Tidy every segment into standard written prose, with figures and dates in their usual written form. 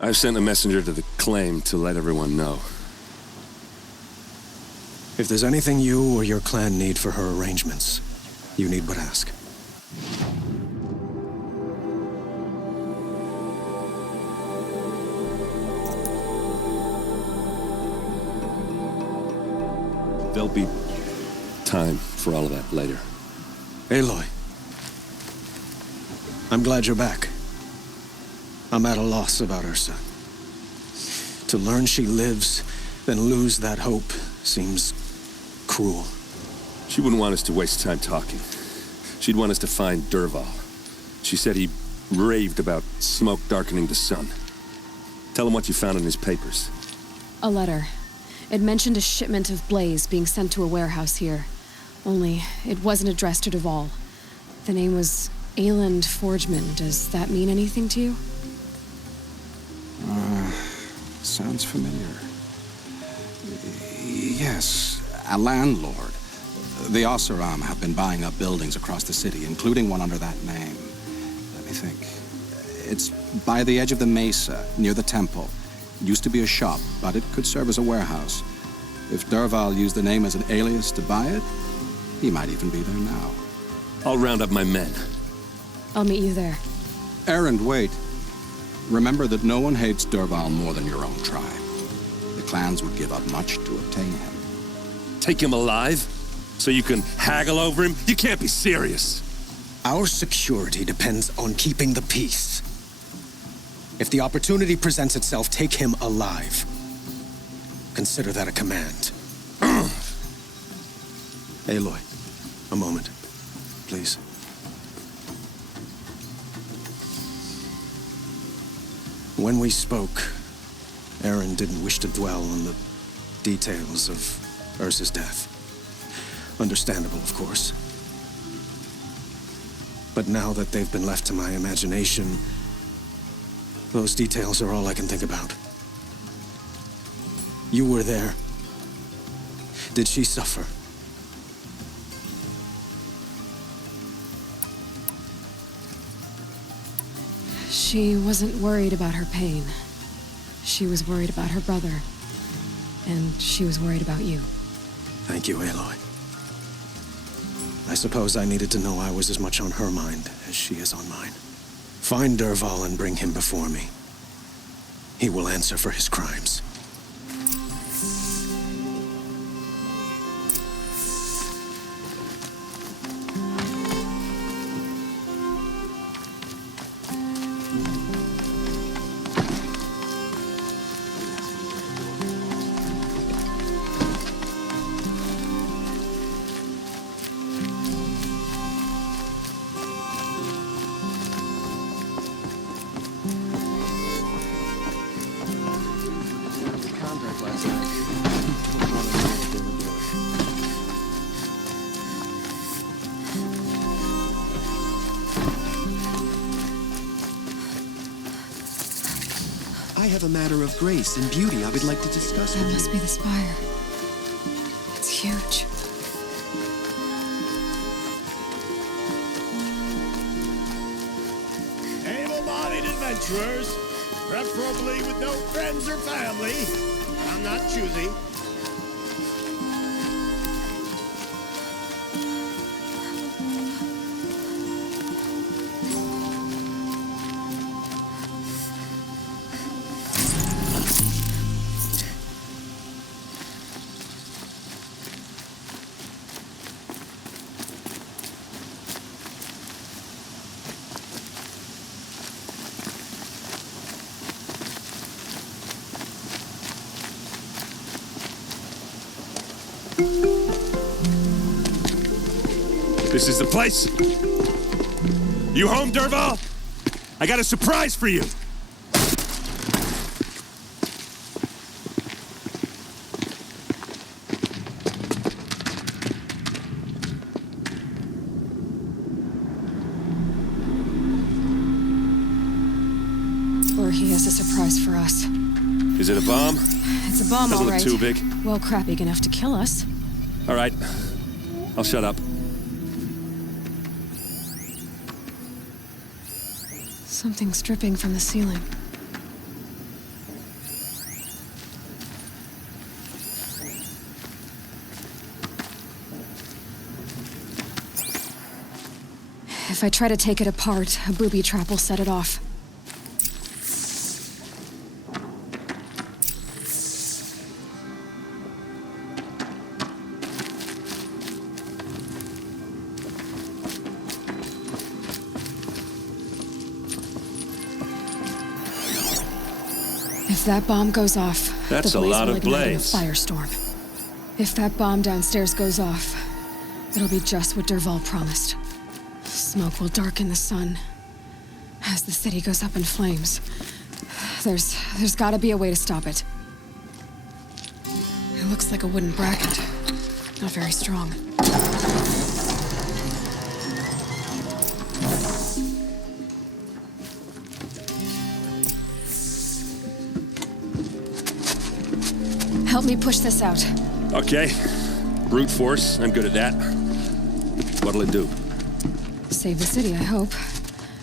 I've sent a messenger to the claim to let everyone know. If there's anything you or your clan need for her arrangements, you need but ask. There'll be time for all of that later. Aloy, I'm glad you're back. I'm at a loss about Ursa. To learn she lives, then lose that hope seems cruel. She wouldn't want us to waste time talking. She'd want us to find Dervahl. She said he raved about smoke darkening the sun. Tell him what you found in his papers. A letter. It mentioned a shipment of blaze being sent to a warehouse here. Only, it wasn't addressed to Dervahl. The name was Ayland Forgeman. Does that mean anything to you? Sounds familiar. Yes, a landlord. The Oseram have been buying up buildings across the city, including one under that name. Let me think. It's by the edge of the mesa, near the temple. Used to be a shop, but it could serve as a warehouse. If Dervahl used the name as an alias to buy it, he might even be there now. I'll round up my men. I'll meet you there. Erend, wait. Remember that no one hates Dervahl more than your own tribe. The clans would give up much to obtain him. Take him alive? So you can haggle over him? You can't be serious. Our security depends on keeping the peace. If the opportunity presents itself, take him alive. Consider that a command. Aloy, a moment, please. When we spoke, Erend didn't wish to dwell on the details of Ursa's death. Understandable, of course. But now that they've been left to my imagination, those details are all I can think about. You were there. Did she suffer? She wasn't worried about her pain. She was worried about her brother. And she was worried about you. Thank you, Aloy. I suppose I needed to know I was as much on her mind as she is on mine. Find Dervahl and bring him before me. He will answer for his crimes. I have a matter of grace and beauty I would like to discuss That with must you. be the spire. It's huge. Able-bodied adventurers, preferably with no friends or family. I'm not choosy. This is the place. You home, Dervahl? I got a surprise for you. Or he has a surprise for us. Is it a bomb? It's a bomb, Doesn't all look right. too big. Well, crap big enough to kill us. All right. I'll shut up. Something's dripping from the ceiling. If I try to take it apart, a booby trap will set it off. If that bomb goes off, That's the a blaze lot will of ignite in a blaze. firestorm. If that bomb downstairs goes off, it'll be just what Dervahl promised. Smoke will darken the sun as the city goes up in flames. There's gotta be a way to stop it. It looks like a wooden bracket. Not very strong. Help me push this out. Okay. Brute force, I'm good at that. What'll it do? Save the city, I hope.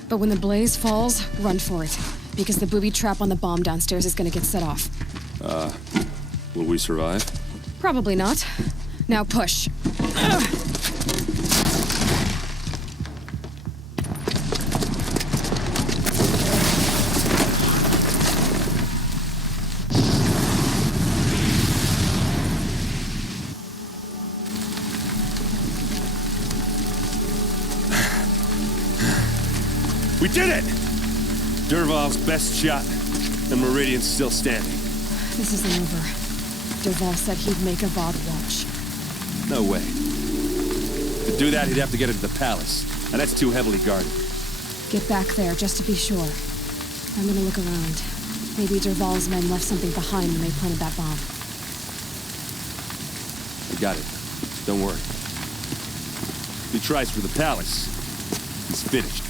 But when the blaze falls, run for it. Because the booby trap on the bomb downstairs is gonna get set off. Will we survive? Probably not. Now push. We did it! Dervahl's best shot, and Meridian's still standing. This isn't over. Dervahl said he'd make a VOD watch. No way. To do that, he'd have to get into the palace, and that's too heavily guarded. Get back there, just to be sure. I'm gonna look around. Maybe Dervahl's men left something behind when they planted that bomb. I got it. Don't worry. If he tries for the palace, he's finished.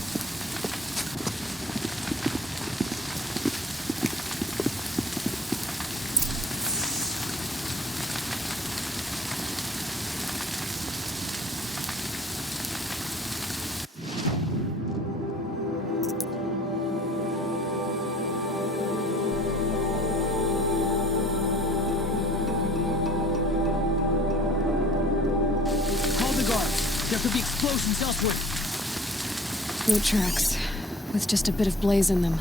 There could be explosions elsewhere. Boot tracks, with just a bit of blaze in them.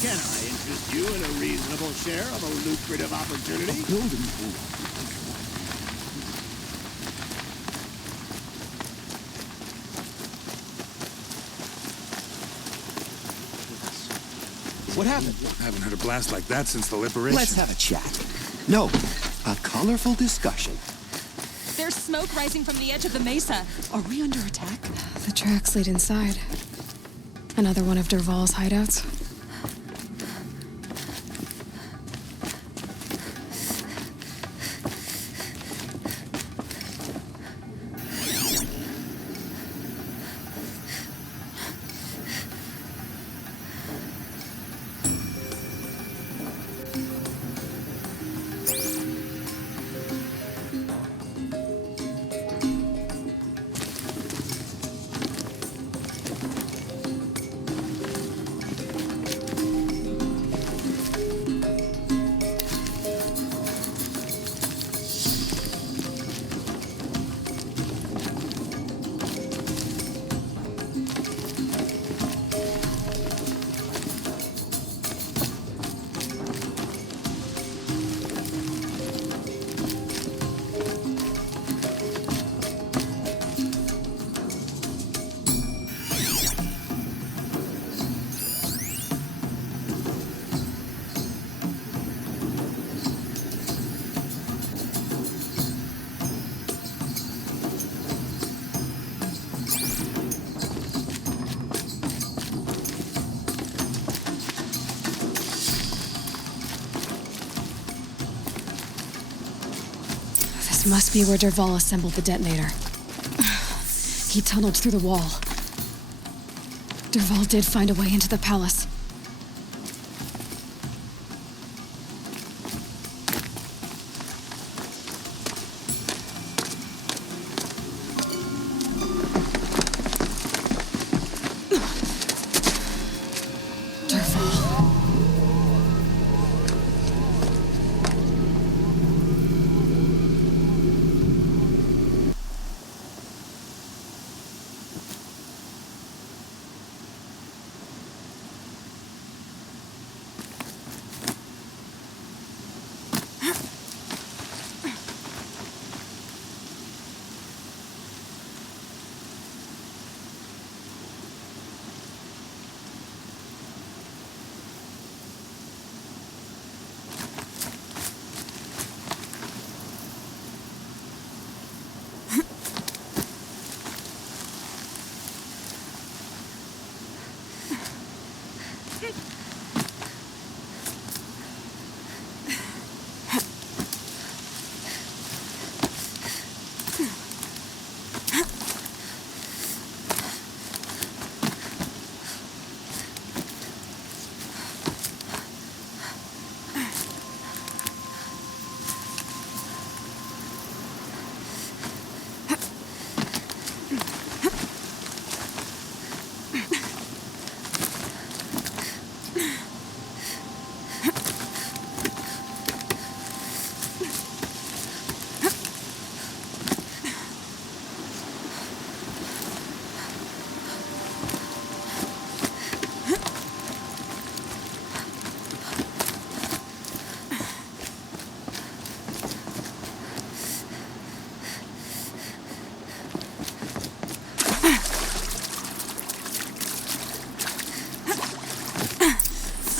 Can I interest you in a reasonable share of a lucrative opportunity? What happened? I haven't heard a blast like that since the liberation. Let's have a chat. No, a colorful discussion. There's smoke rising from the edge of the mesa. Are we under attack? The tracks lead inside. Another one of Dervahl's hideouts. This must be where Dervahl assembled the detonator. He tunneled through the wall. Dervahl did find a way into the palace.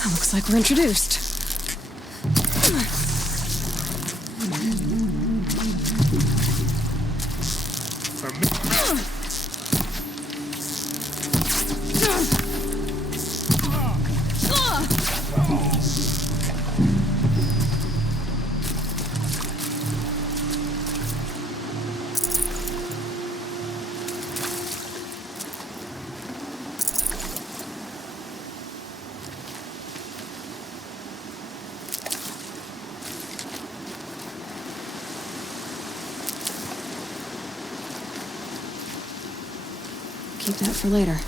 Looks like we're introduced. Keep that for later.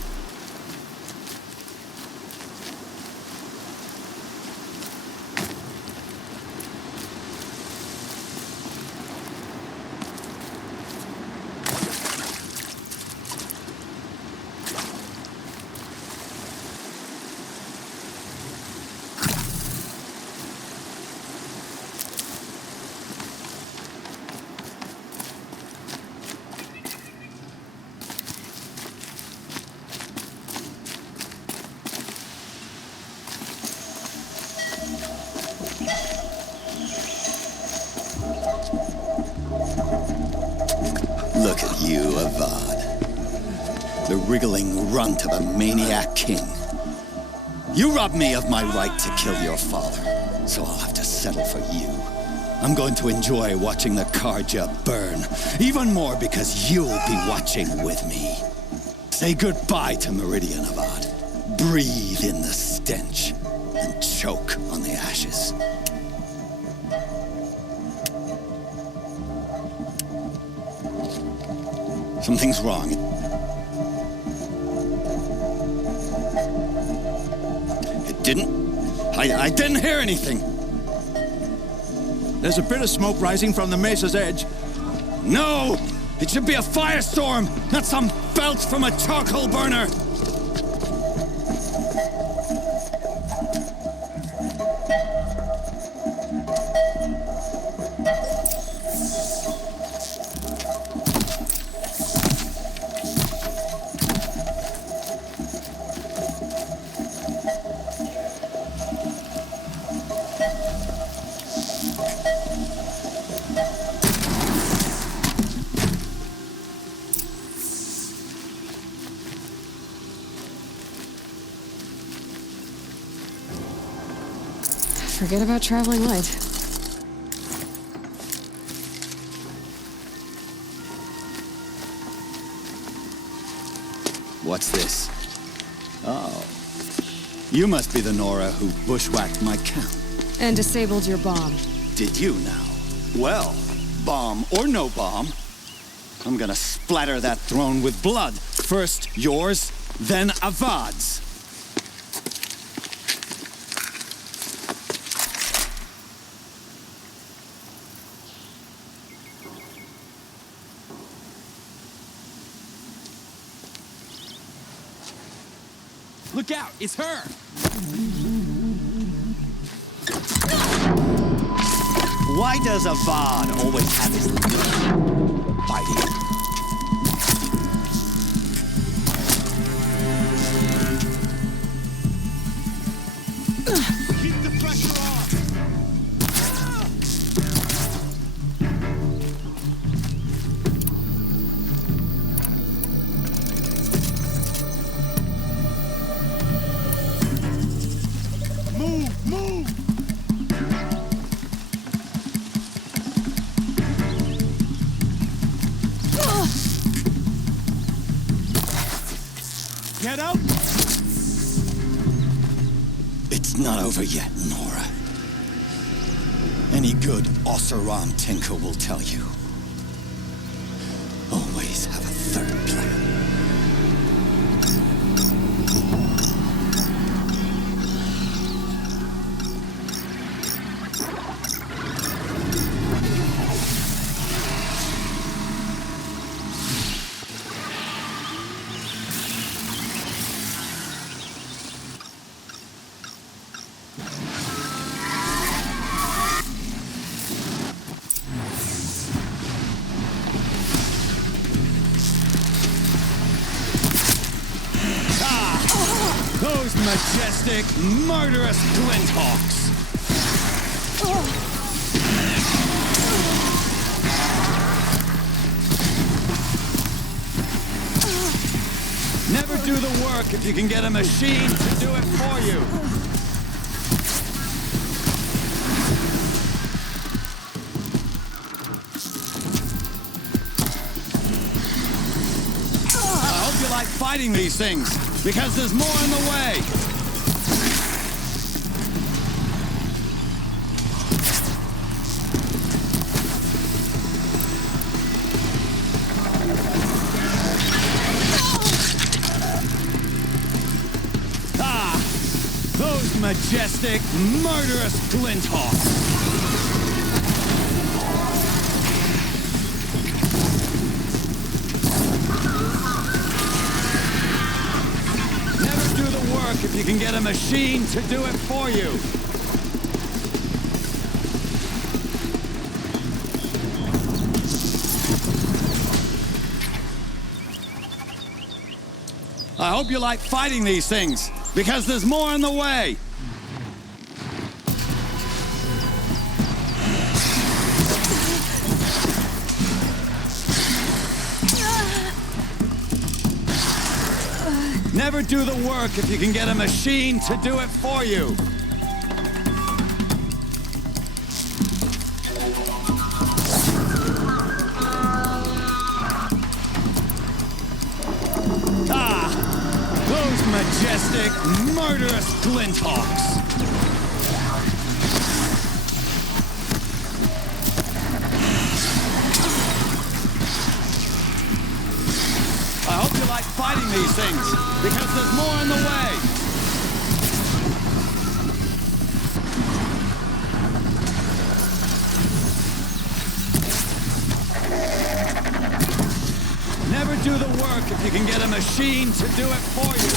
Look at you, Avad. The wriggling runt of a maniac king. You robbed me of my right to kill your father, so I'll have to settle for you. I'm going to enjoy watching the Karja burn, even more because you'll be watching with me. Say goodbye to Meridian, Avad. Breathe in the stench, and choke on the ashes. Something's wrong. It didn't... I didn't hear anything. There's a bit of smoke rising from the mesa's edge. No! It should be a firestorm, not some belch from a charcoal burner! Forget about traveling light. What's this? Oh. You must be the Nora who bushwhacked my camp. And disabled your bomb. Did you now? Well, bomb or no bomb, I'm gonna splatter that throne with blood. First yours, then Avad's. Look out! It's her! Why does Avad always have his fighting? Keep the pressure on! out? It's not over yet, Nora. Any good Oseram tinker will tell you. Always have a third plan. Those majestic, murderous glinthawks! Never do the work if you can get a machine to do it for you. I hope you like fighting these things, because there's more in the way. Those majestic, murderous glinthawks. Never do the work if you can get a machine to do it for you. I hope you like fighting these things, because there's more in the way. Never do the work if you can get a machine to do it for you. Those majestic, murderous glinthawks. I hope you like fighting these things, because there's more in the way. Never do the work if you can get a machine to do it for you.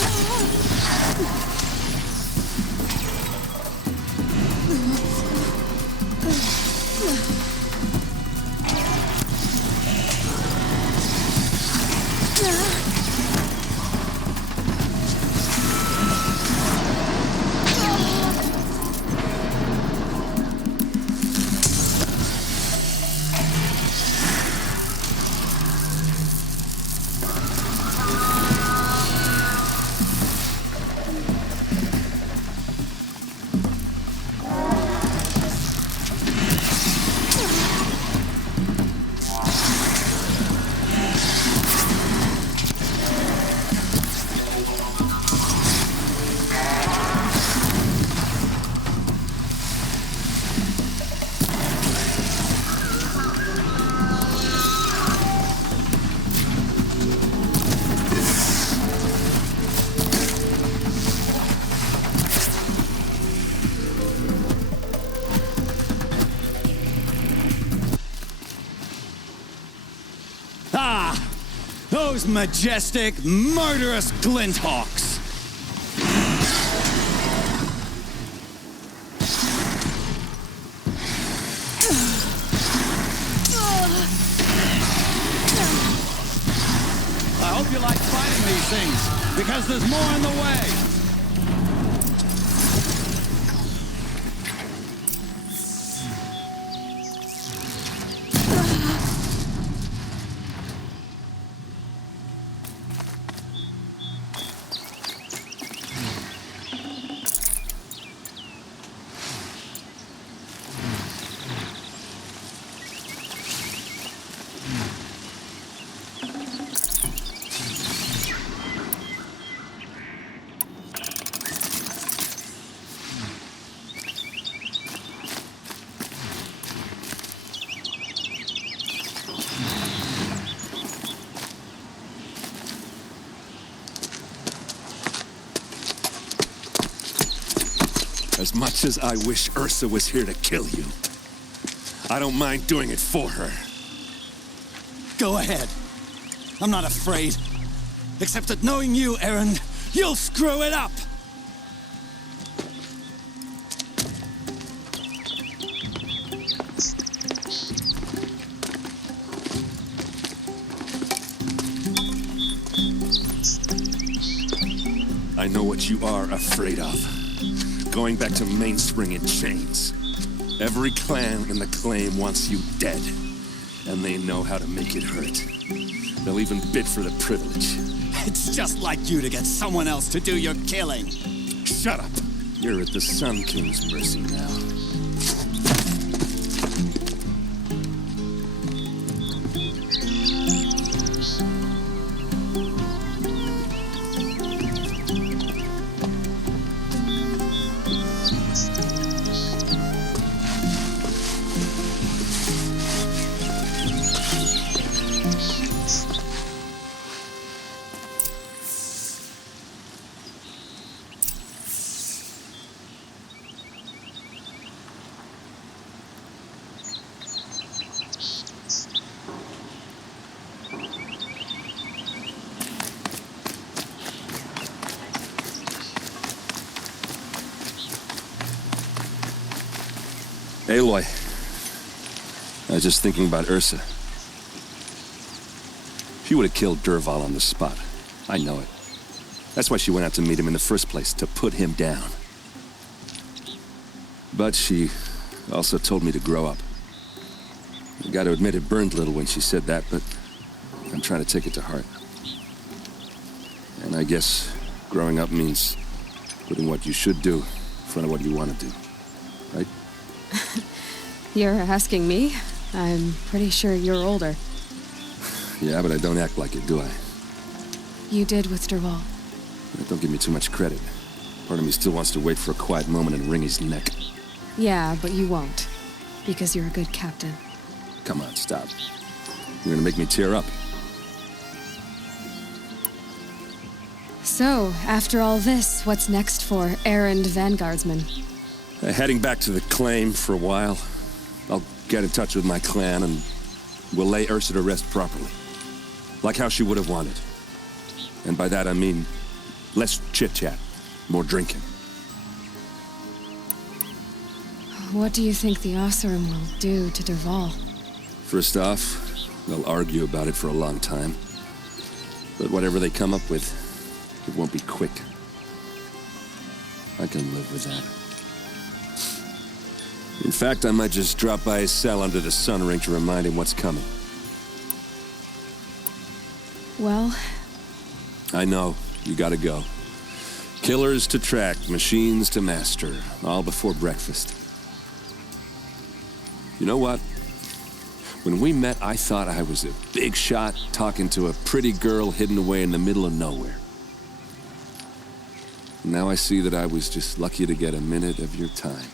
Those majestic, murderous glinthawks. I hope you like fighting these things, because there's more in the way. As much as I wish Ursa was here to kill you, I don't mind doing it for her. Go ahead. I'm not afraid. Except that knowing you, Erend, you'll screw it up! I know what you are afraid of. Going back to Mainspring in chains. Every clan in the claim wants you dead. And they know how to make it hurt. They'll even bid for the privilege. It's just like you to get someone else to do your killing. Shut up! You're at the Sun King's mercy now. Aloy, I was just thinking about Ursa. She would have killed Dervahl on the spot. I know it. That's why she went out to meet him in the first place, to put him down. But she also told me to grow up. I gotta admit it burned a little when she said that, but I'm trying to take it to heart. And I guess growing up means putting what you should do in front of what you want to do, right? You're asking me? I'm pretty sure you're older. Yeah, but I don't act like it, do I? You did with Dervahl. Don't give me too much credit. Part of me still wants to wait for a quiet moment and wring his neck. Yeah, but you won't. Because you're a good captain. Come on, stop. You're gonna make me tear up. So, after all this, what's next for Erend Vanguardsman? Heading back to the claim for a while. I'll get in touch with my clan and we'll lay Ursa to rest properly. Like how she would have wanted. And by that I mean less chit-chat, more drinking. What do you think the Oseram will do to Dervahl? First off, they'll argue about it for a long time. But whatever they come up with, it won't be quick. I can live with that. In fact, I might just drop by his cell under the sun ring to remind him what's coming. Well? I know. You gotta go. Killers to track, machines to master. All before breakfast. You know what? When we met, I thought I was a big shot talking to a pretty girl hidden away in the middle of nowhere. Now I see that I was just lucky to get a minute of your time.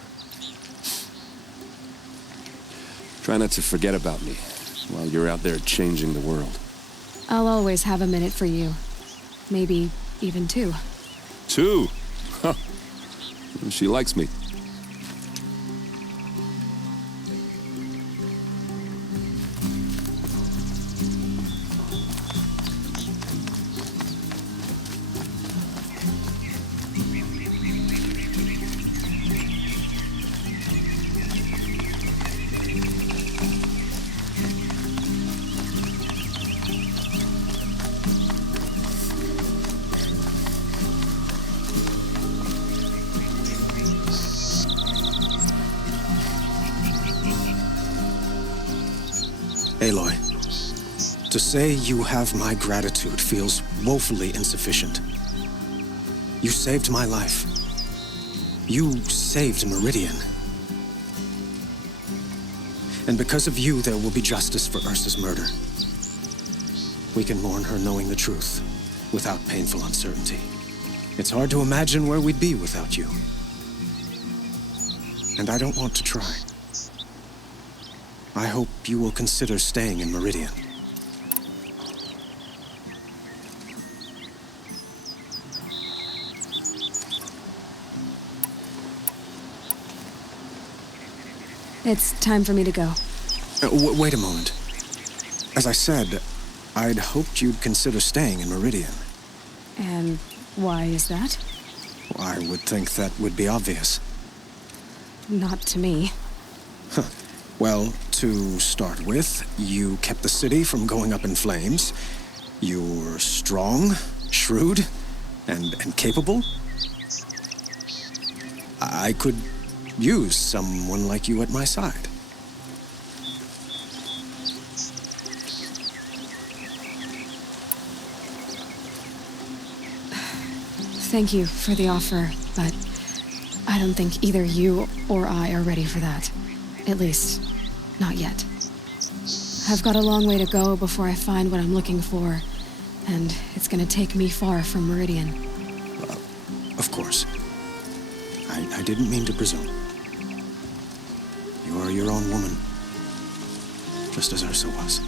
Try not to forget about me while you're out there changing the world. I'll always have a minute for you. Maybe even two. Two? Huh. She likes me. Aloy, to say you have my gratitude feels woefully insufficient. You saved my life. You saved Meridian. And because of you, there will be justice for Ursa's murder. We can mourn her knowing the truth, without painful uncertainty. It's hard to imagine where we'd be without you. And I don't want to try. I hope you will consider staying in Meridian. It's time for me to go. Wait a moment. As I said, I'd hoped you'd consider staying in Meridian. And why is that? I would think that would be obvious. Not to me. Well, to start with, you kept the city from going up in flames. You're strong, shrewd, and capable. I could use someone like you at my side. Thank you for the offer, but I don't think either you or I are ready for that. At least, not yet. I've got a long way to go before I find what I'm looking for, and it's gonna take me far from Meridian. Of course. I didn't mean to presume. You are your own woman, just as Ursa was.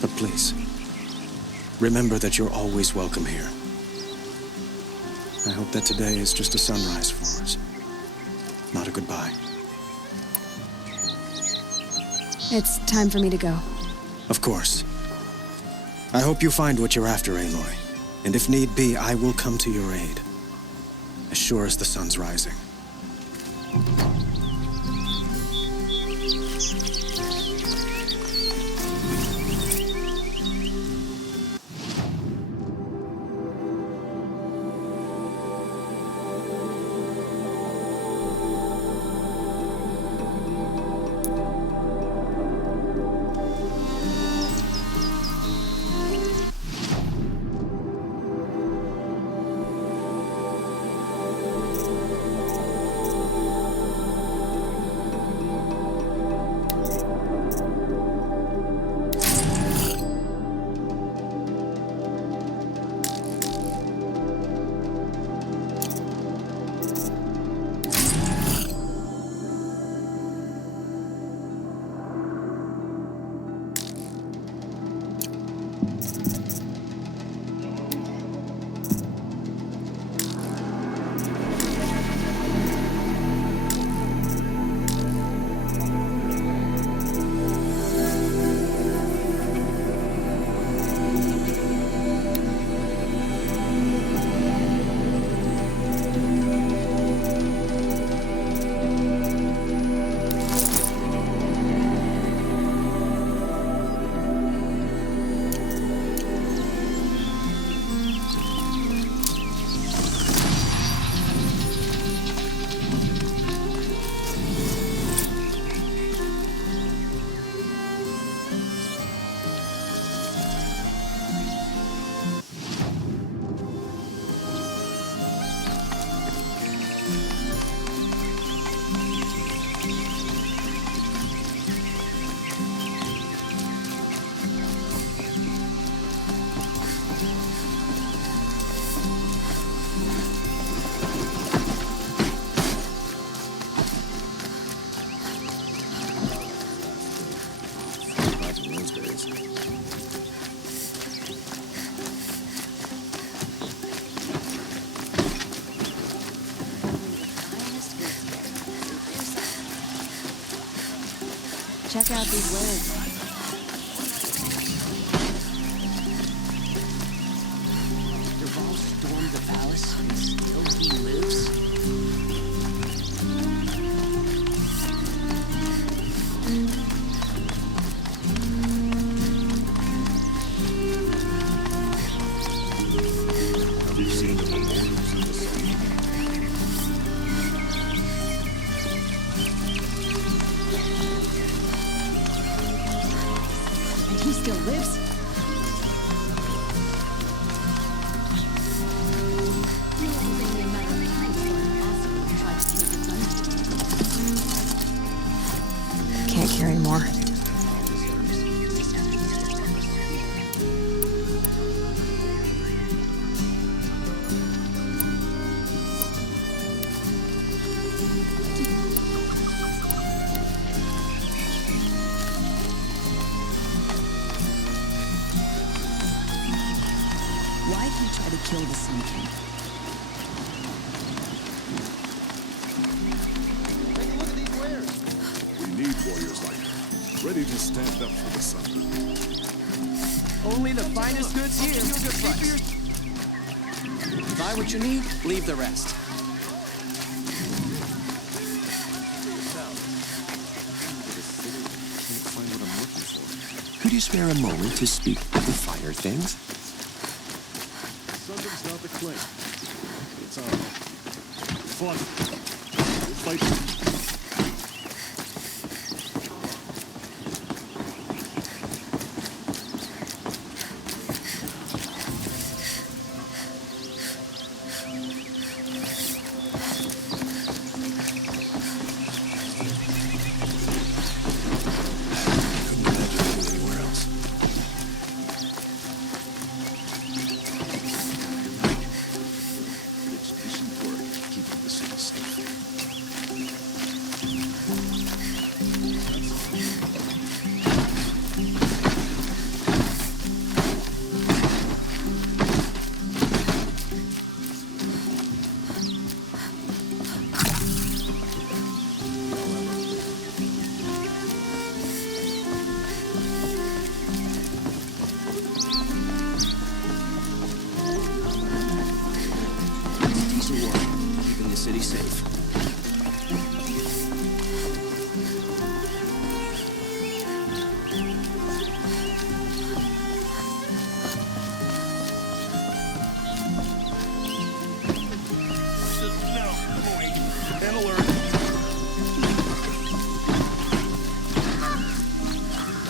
But please, remember that you're always welcome here. I hope that today is just a sunrise for us, not a goodbye. It's time for me to go. Of course. I hope you find what you're after, Aloy. And if need be, I will come to your aid. As sure as the sun's rising. Check out these lids. Revolves stormed the palace and still he lives? Have you seen the memorials in the city? He still lives? Can't carry more. Why'd he try to kill the Sun King? Take a look at these wares. warriors like her, ready to stand up for the sun. Only the finest goods here. Good price. Buy what you need, leave the rest. Could you spare a moment to speak of the fire things? Something's not the claim. It's on. Fun. We'll fight. City safe. And alert.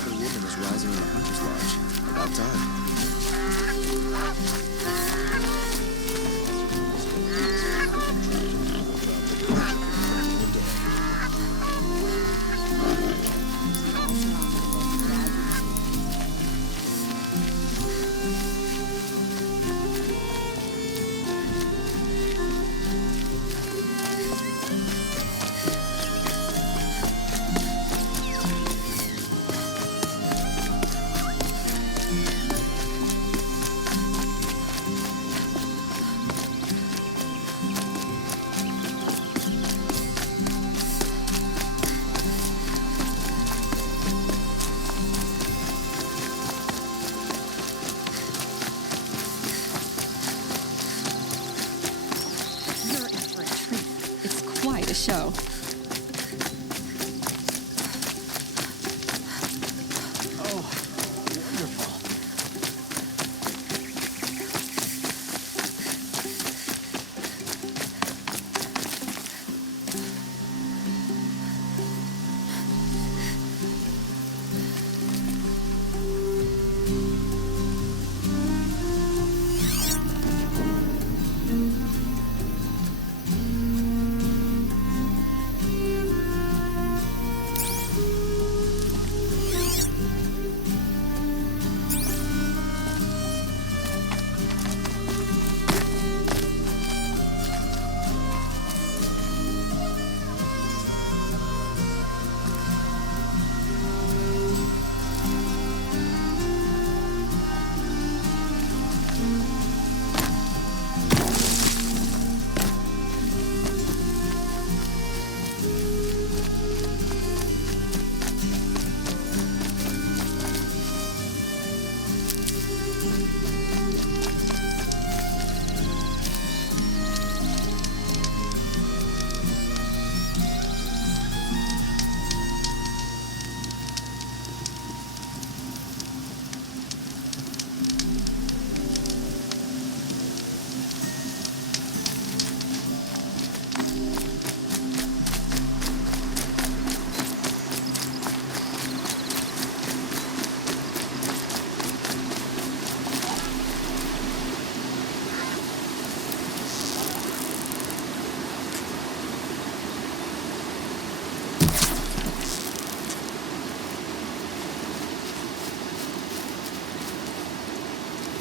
The woman is rising in the hunter's lodge. About time. Show. Oh, wonderful.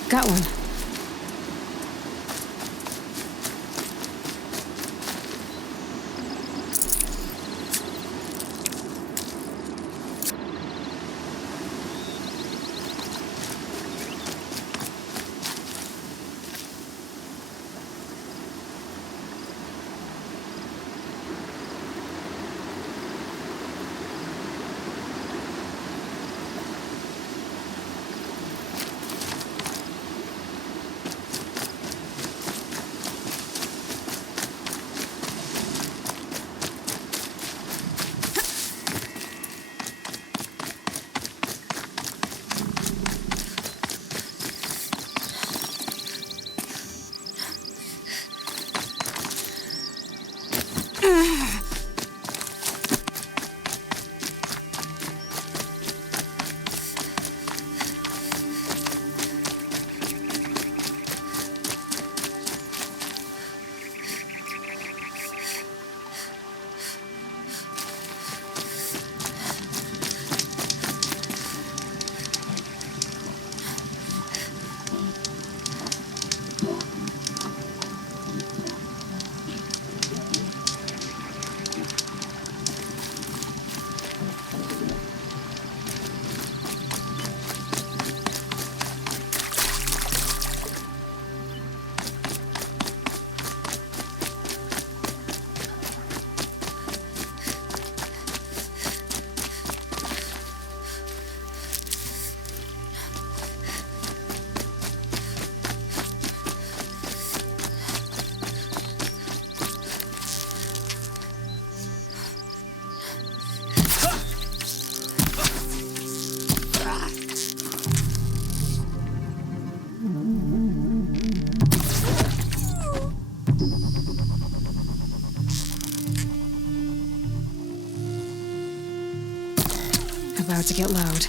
Got one. About to get loud.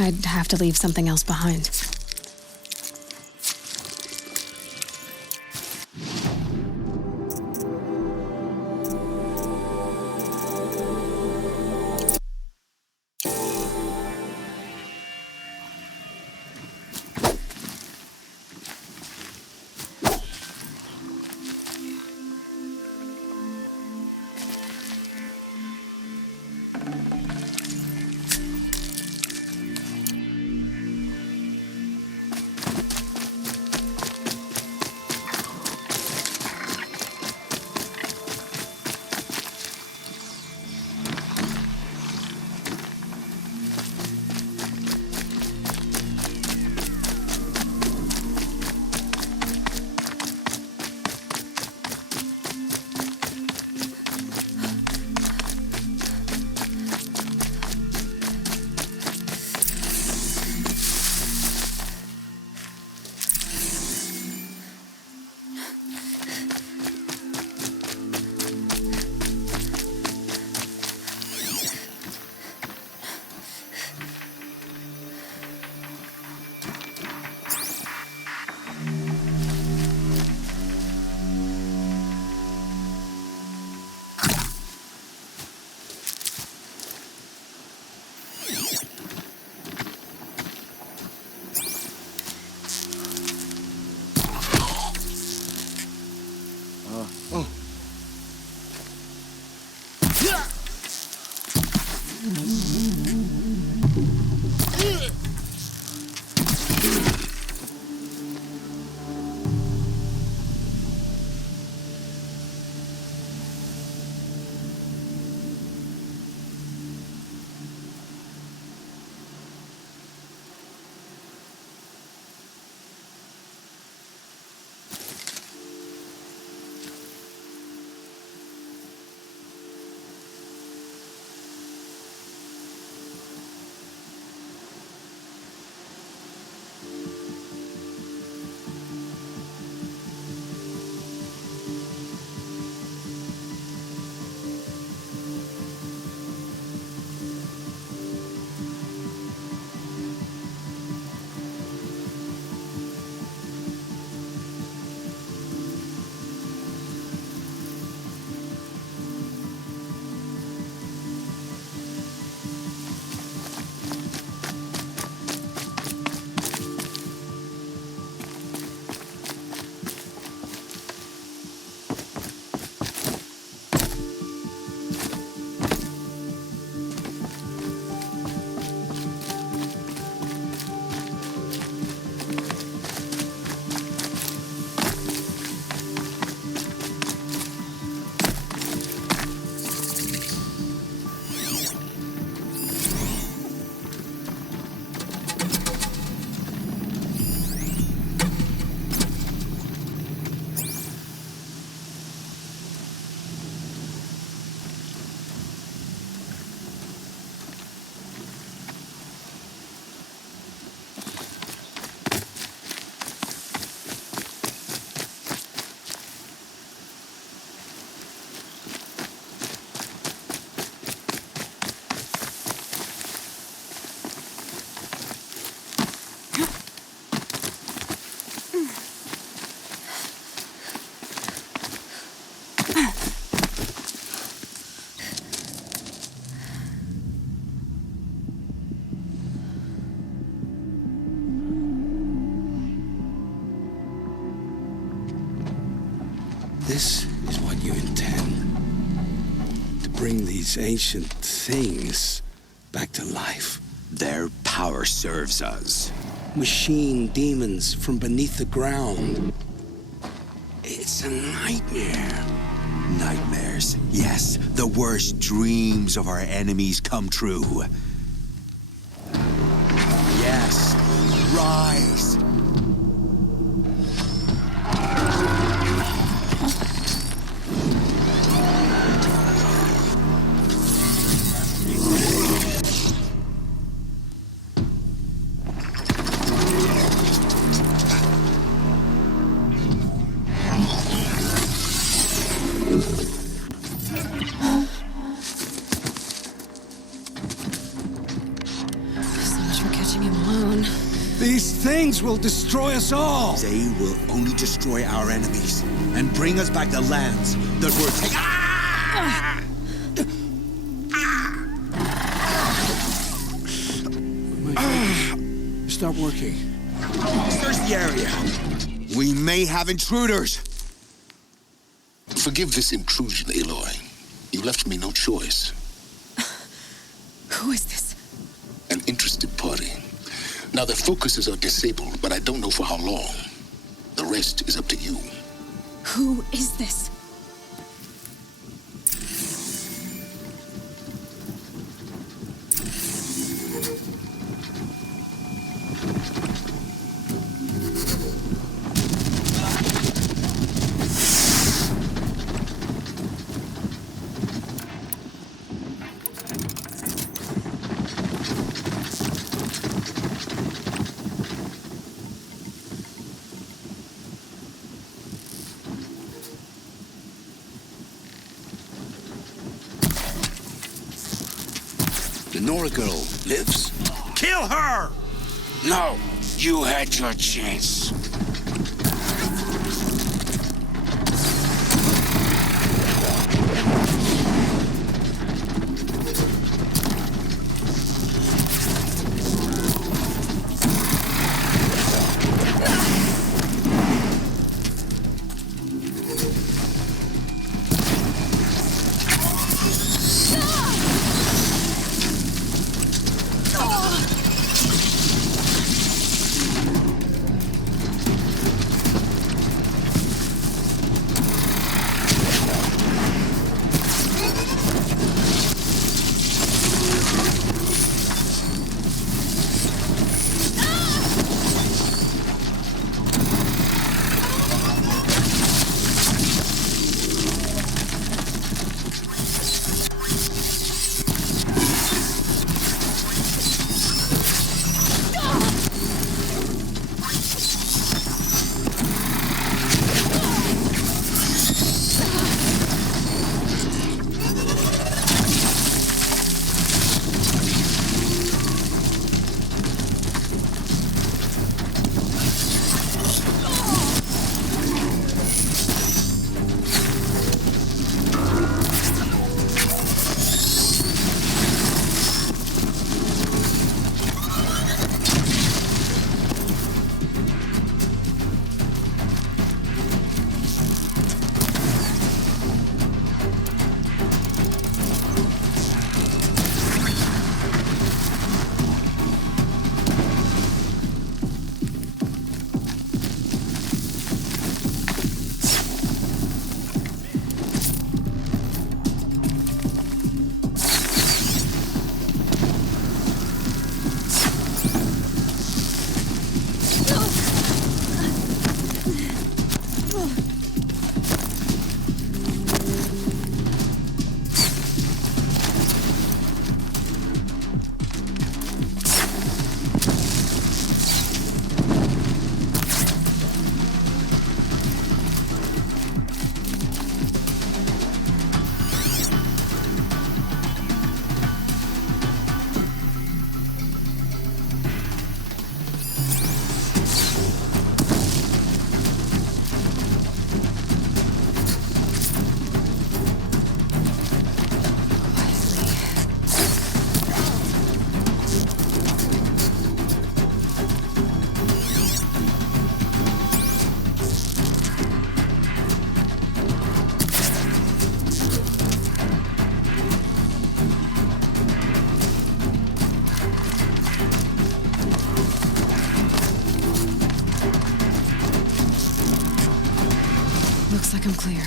I'd have to leave something else behind. This is what you intend. To bring these ancient things back to life. Their power serves us. Machine demons from beneath the ground. It's a nightmare. Nightmares. Yes, the worst dreams of our enemies come true. Yes, rise. These things will destroy us all! They will only destroy our enemies and bring us back the lands that were taken. Stop working. Search the area. We may have intruders. Forgive this intrusion, Aloy. You left me no choice. Who is this? An interested party. Now, their focuses are disabled, but I don't know for how long. The rest is up to you. Who is this? The Nora girl lives? Kill her! No, you had your chance. Looks like I'm clear.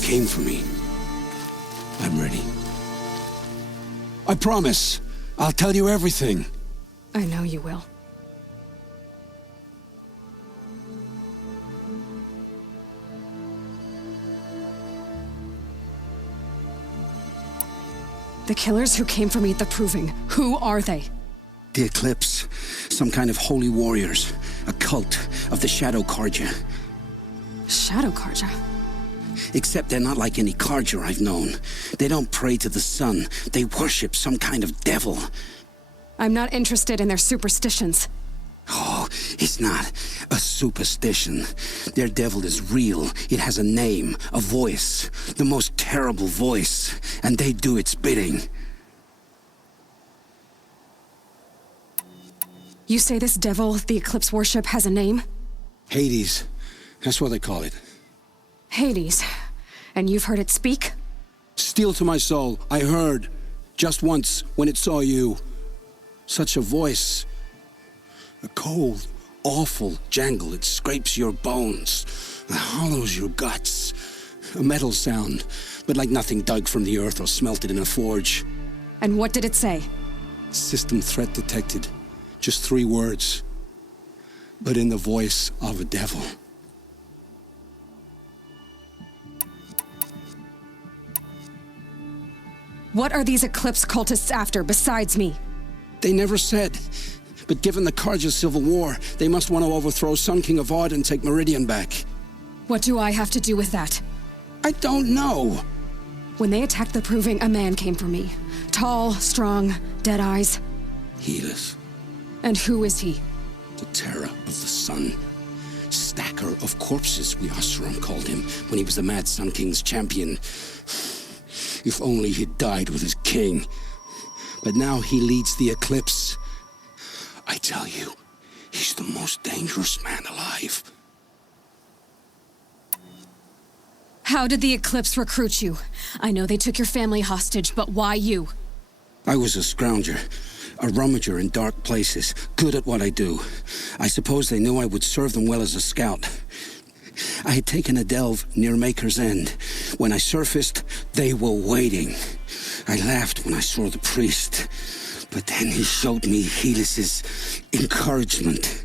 Came for me. I'm ready. I promise. I'll tell you everything. I know you will. The killers who came for me at the Proving, who are they? The Eclipse. Some kind of holy warriors. A cult of the Shadow Carja. Shadow Carja? Except they're not like any Carja I've known. They don't pray to the sun. They worship some kind of devil. I'm not interested in their superstitions. Oh, it's not a superstition. Their devil is real. It has a name, a voice. The most terrible voice. And they do its bidding. You say this devil the Eclipse worship has a name? Hades. That's what they call it. Hades. And you've heard it speak? Steel to my soul, I heard. Just once, when it saw you. Such a voice. A cold, awful jangle. It scrapes your bones. It hollows your guts. A metal sound, but like nothing dug from the earth or smelted in a forge. And what did it say? System threat detected. Just 3 words. But in the voice of a devil. What are these Eclipse cultists after besides me? They never said. But given the Carja civil war, they must want to overthrow Sun King Avad and take Meridian back. What do I have to do with that? I don't know. When they attacked the Proving, a man came for me. Tall, strong, dead eyes. Helis. And who is he? The terror of the sun. Stacker of corpses, we Oseram called him, when he was the Mad Sun King's champion. If only he'd died with his king. But now he leads the Eclipse. I tell you, he's the most dangerous man alive. How did the Eclipse recruit you? I know they took your family hostage, but why you? I was a scrounger, a rummager in dark places, good at what I do. I suppose they knew I would serve them well as a scout. I had taken a delve near Maker's End. When I surfaced, they were waiting. I laughed when I saw the priest, but then he showed me Helis's encouragement.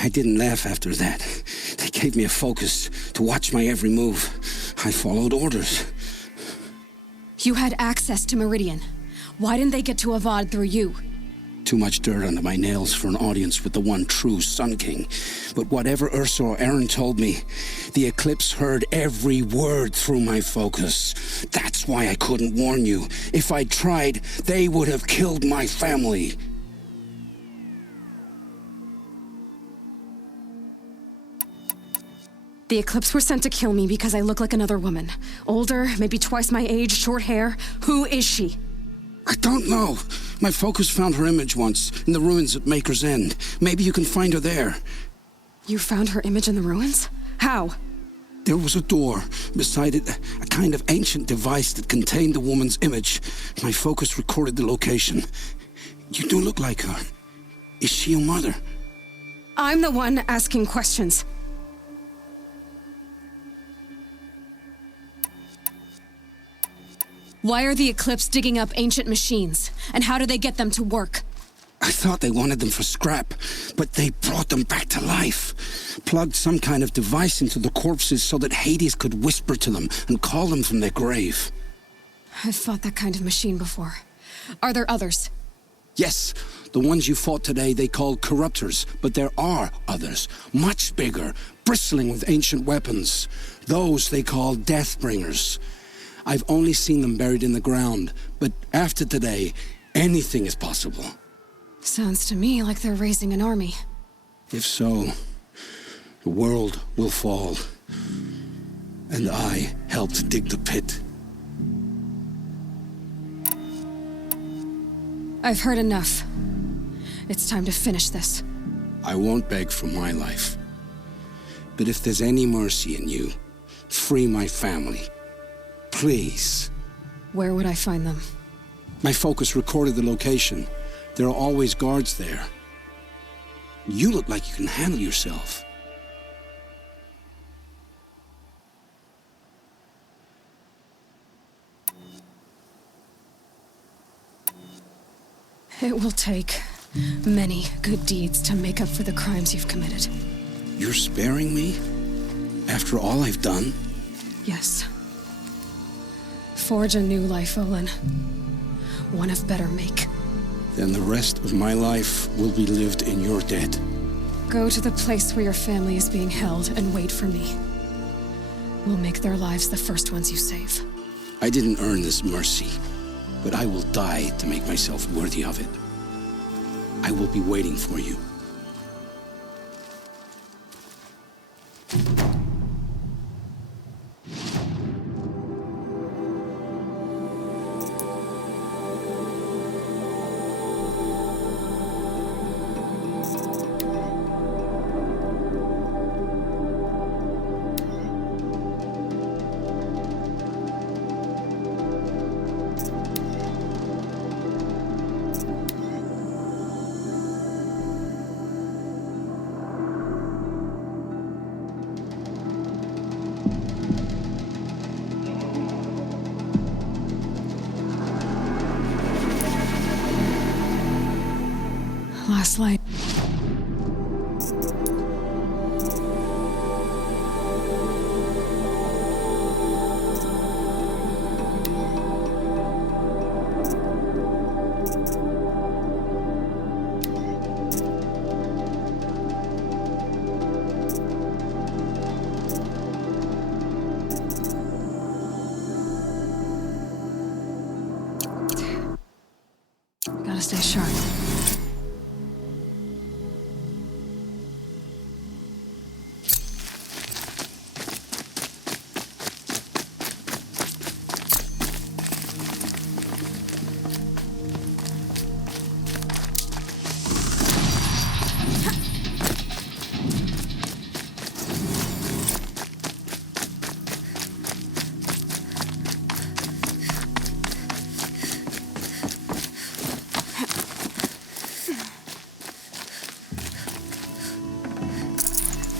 I didn't laugh after that. They gave me a focus to watch my every move. I followed orders. You had access to Meridian. Why didn't they get to Avad through you? Too much dirt under my nails for an audience with the one true Sun King. But whatever Ursa or Aaron told me, the Eclipse heard every word through my focus. That's why I couldn't warn you. If I'd tried, they would have killed my family. The Eclipse were sent to kill me because I look like another woman. Older, maybe twice my age, short hair. Who is she? I don't know. My focus found her image once, in the ruins at Maker's End. Maybe you can find her there. You found her image in the ruins? How? There was a door. Beside it, a kind of ancient device that contained the woman's image. My focus recorded the location. You do look like her. Is she your mother? I'm the one asking questions. Why are the Eclipse digging up ancient machines? And how do they get them to work? I thought they wanted them for scrap, but they brought them back to life. Plugged some kind of device into the corpses so that Hades could whisper to them and call them from their grave. I've fought that kind of machine before. Are there others? Yes, the ones you fought today they called corruptors, but there are others, much bigger, bristling with ancient weapons. Those they call Deathbringers. I've only seen them buried in the ground, but after today, anything is possible. Sounds to me like they're raising an army. If so, the world will fall. And I helped dig the pit. I've heard enough. It's time to finish this. I won't beg for my life. But if there's any mercy in you, free my family. Please. Where would I find them? My focus recorded the location. There are always guards there. You look like you can handle yourself. It will take many good deeds to make up for the crimes you've committed. You're sparing me? After all I've done? Yes. Forge a new life, Olin. One of better make. Then the rest of my life will be lived in your debt. Go to the place where your family is being held and wait for me. We'll make their lives the first ones you save. I didn't earn this mercy, but I will die to make myself worthy of it. I will be waiting for you. Last light. Gotta stay sharp.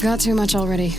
Got too much already.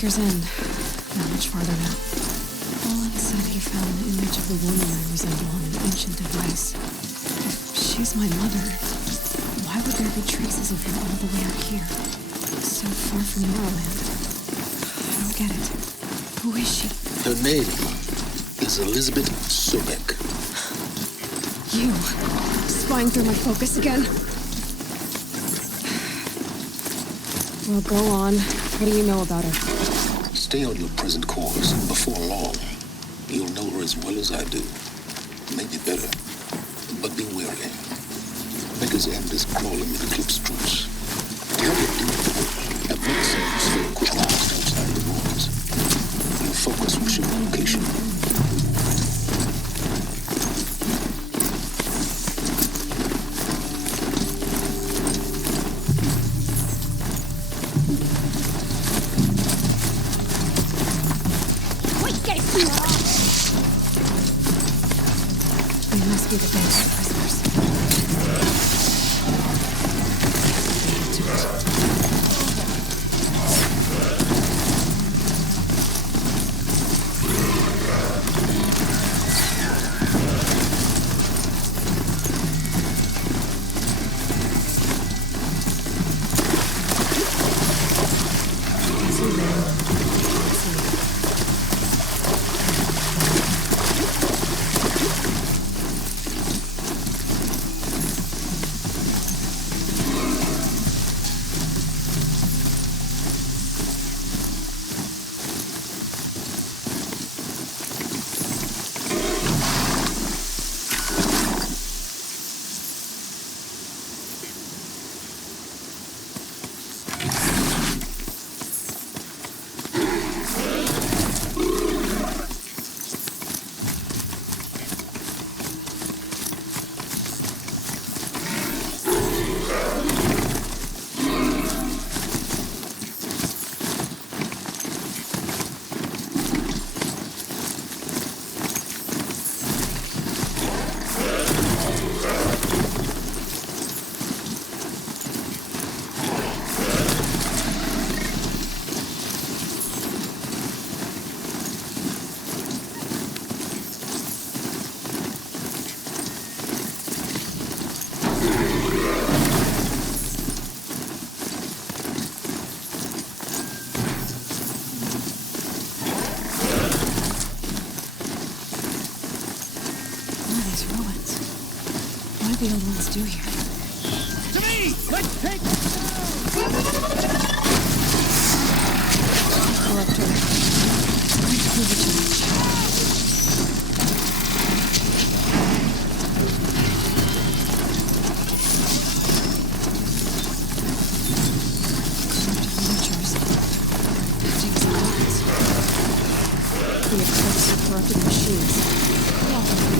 Maker's End. Not much farther now. Olin said he found an image of the woman I resemble on an ancient device. If she's my mother, why would there be traces of her all the way out here? So far from Norland. I don't get it. Who is she? Her name is Elizabeth Sobek. You. Spying through my focus again? Well, go on. What do you know about her? Stay on your present course. Before long, you'll know her as well as I do. Maybe better. But be wary. Maker's End is crawling with eclipse troops. Tell your deep I've not seen you stay crawled outside the ruins. Your focus will show location. They must be the base prisoners. The old ones do here. To me! Let's take... must be a corpse of corrupted machines. How often?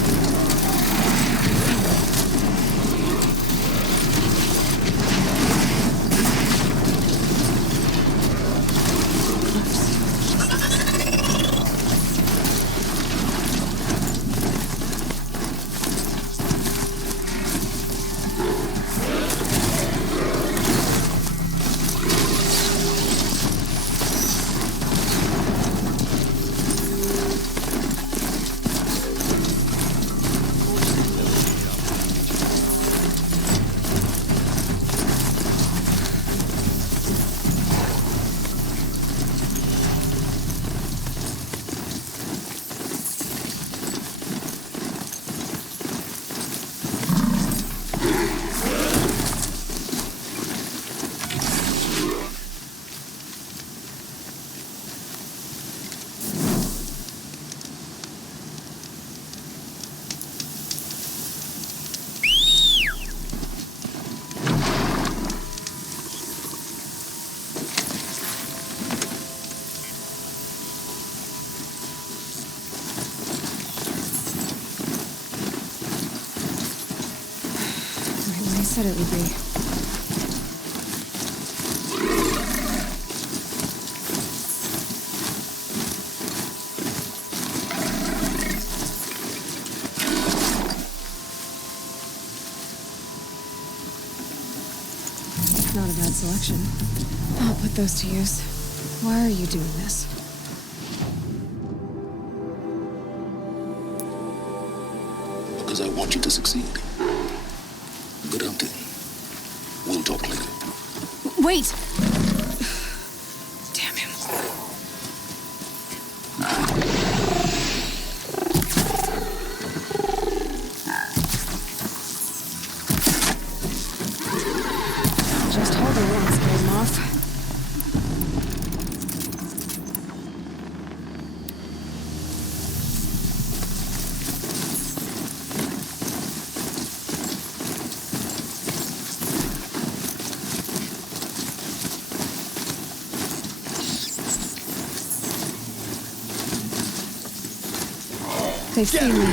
Said it would be. Not a bad selection. I'll put those to use. Why are you doing this? Because I want you to succeed. Good hunting. We'll talk later. Wait! Damn him. Just hold it once, Game Off. They've seen me.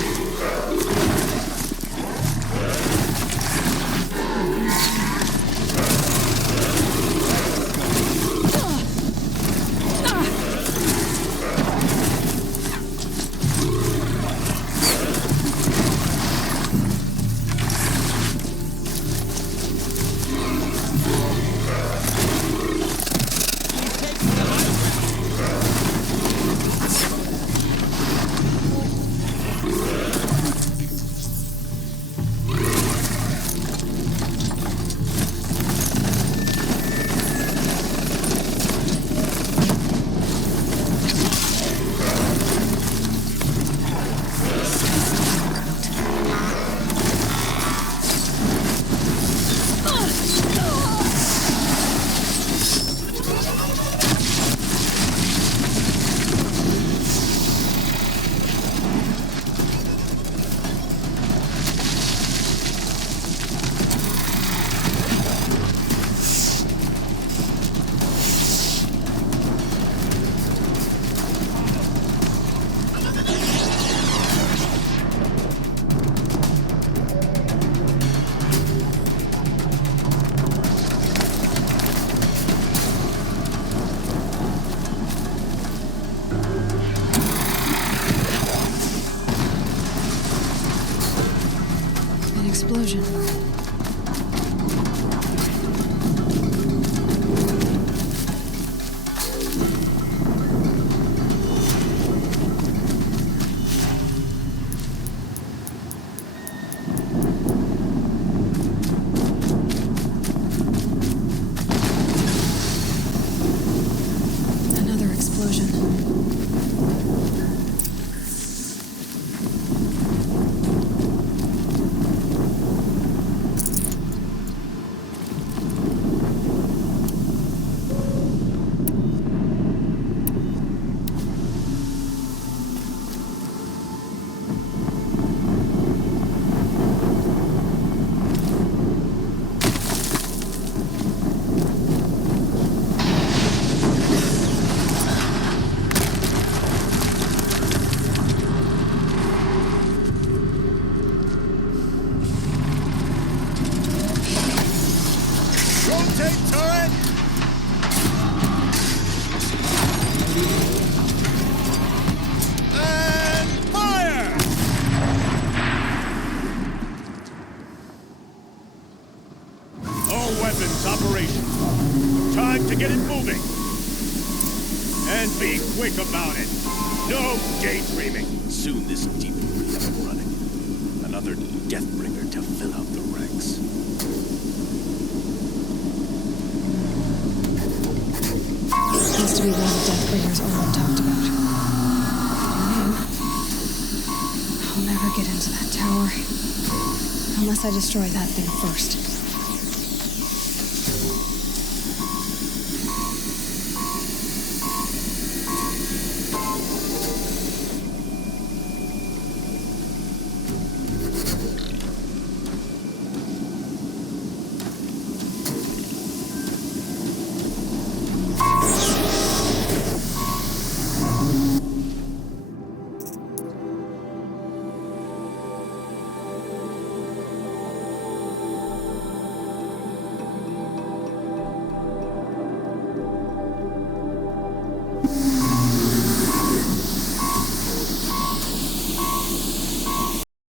Explosion. Another explosion. And be quick about it. No daydreaming. Soon this deep will be up and running. Another Deathbringer to fill out the ranks. Has to be one of the Deathbringers Owen talked about. I'll never get into that tower. Unless I destroy that thing first.